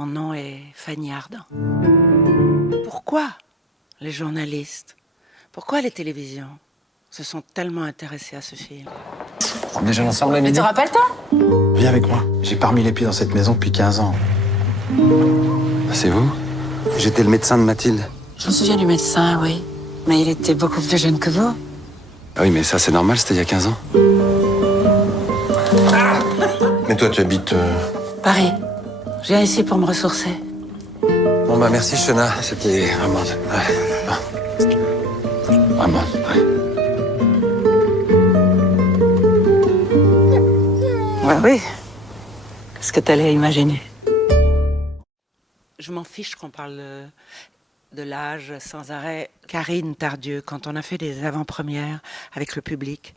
Mon nom est Fanny Ardant. Pourquoi les journalistes, pourquoi les télévisions se sont tellement intéressés à ce film? On est déjà ensemble à midi. Mais t'auras pas le temps? Viens avec moi. J'ai pas remis les pieds dans cette maison depuis 15 ans. C'est vous? J'étais le médecin de Mathilde. Je me souviens du médecin, oui. Mais il était beaucoup plus jeune que vous. Ah oui, mais ça c'est normal, c'était il y a 15 ans. Mais toi tu habites... Paris. Je viens ici pour me ressourcer. Bon bah merci Shona, c'était vraiment... Vraiment, Oui. Qu'est-ce que t'allais imaginer? Je m'en fiche qu'on parle de l'âge sans arrêt. Karine Tardieu, quand on a fait des avant-premières avec le public,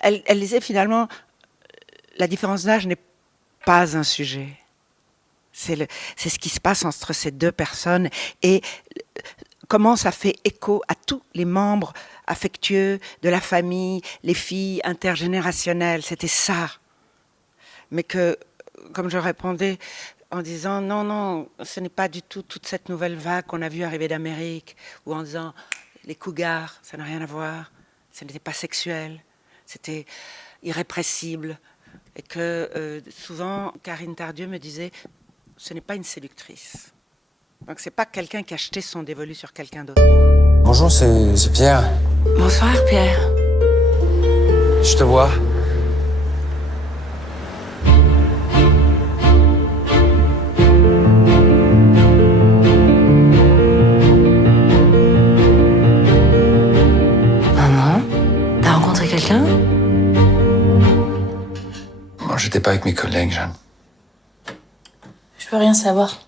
elle disait finalement, la différence d'âge n'est pas un sujet. C'est ce qui se passe entre ces deux personnes et comment ça fait écho à tous les membres affectueux de la famille, les filles intergénérationnelles. C'était ça. Mais que, comme je répondais en disant non, ce n'est pas du tout toute cette nouvelle vague qu'on a vue arriver d'Amérique, ou en disant les cougars, ça n'a rien à voir, ce n'était pas sexuel, c'était irrépressible. Et que souvent, Karine Tardieu me disait, ce n'est pas une séductrice. Donc c'est pas quelqu'un qui a jeté son dévolu sur quelqu'un d'autre. Bonjour, c'est Pierre. Bonsoir Pierre. Je te vois. Maman, t'as rencontré quelqu'un? Bon, j'étais pas avec mes collègues, Jeanne. Je peux rien savoir.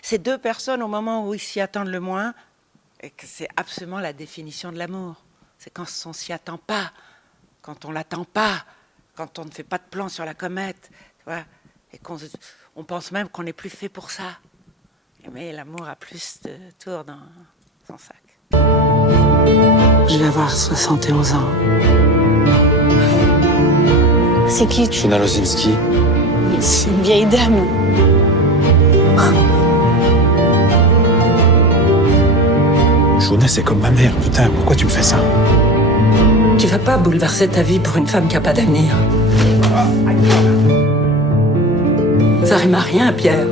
Ces deux personnes, au moment où ils s'y attendent le moins, et que c'est absolument la définition de l'amour. C'est quand on s'y attend pas, quand on l'attend pas, quand on ne fait pas de plan sur la comète, tu vois, et on pense même qu'on n'est plus fait pour ça. Mais l'amour a plus de tours dans son sac. Je vais avoir 71 ans. C'est qui? Shona Lozinski. C'est une vieille dame. Shona, c'est comme ma mère, putain, pourquoi tu me fais ça? Tu vas pas bouleverser ta vie pour une femme qui n'a pas d'avenir. Ça rime à rien, Pierre.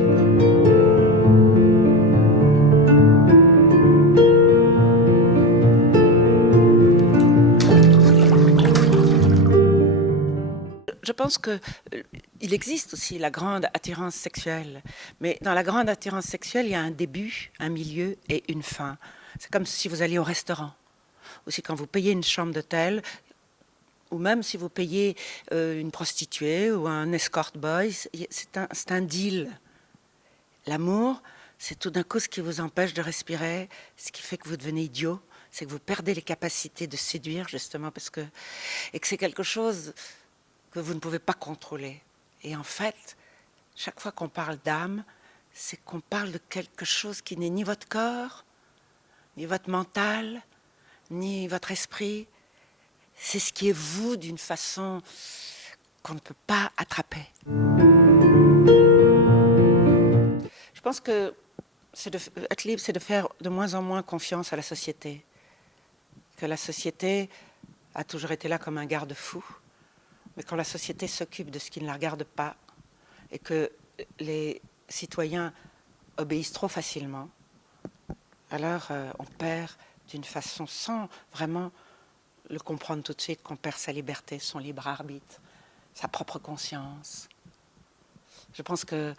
Je pense qu'il existe aussi la grande attirance sexuelle. Mais dans la grande attirance sexuelle, il y a un début, un milieu et une fin. C'est comme si vous alliez au restaurant. Ou si quand vous payez une chambre d'hôtel, ou même si vous payez une prostituée ou un escort boy, c'est un deal. L'amour, c'est tout d'un coup ce qui vous empêche de respirer, ce qui fait que vous devenez idiot, c'est que vous perdez les capacités de séduire, justement, et que c'est quelque chose que vous ne pouvez pas contrôler. Et en fait, chaque fois qu'on parle d'âme, c'est qu'on parle de quelque chose qui n'est ni votre corps, ni votre mental, ni votre esprit. C'est ce qui est vous d'une façon qu'on ne peut pas attraper. Je pense que être libre, c'est de faire de moins en moins confiance à la société. Que la société a toujours été là comme un garde-fou. Mais quand la société s'occupe de ce qui ne la regarde pas et que les citoyens obéissent trop facilement, alors on perd d'une façon sans vraiment le comprendre tout de suite, qu'on perd sa liberté, son libre arbitre, sa propre conscience. Je pense que,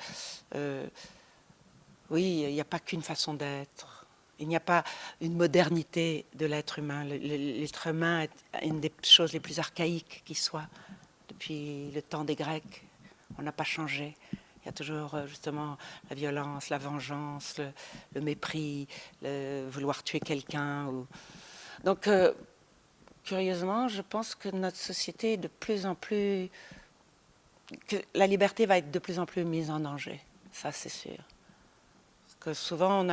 oui, il n'y a pas qu'une façon d'être. Il n'y a pas une modernité de l'être humain. L'être humain est une des choses les plus archaïques qui soit. Depuis le temps des Grecs, on n'a pas changé. Il y a toujours justement la violence, la vengeance, le mépris, le vouloir tuer quelqu'un. Donc, curieusement, je pense que notre société est de plus en plus... que la liberté va être de plus en plus mise en danger. Ça, c'est sûr. Parce que souvent,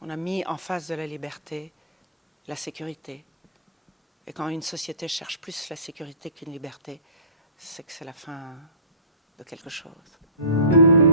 on a mis en face de la liberté la sécurité. Et quand une société cherche plus la sécurité qu'une liberté, c'est que c'est la fin de quelque chose.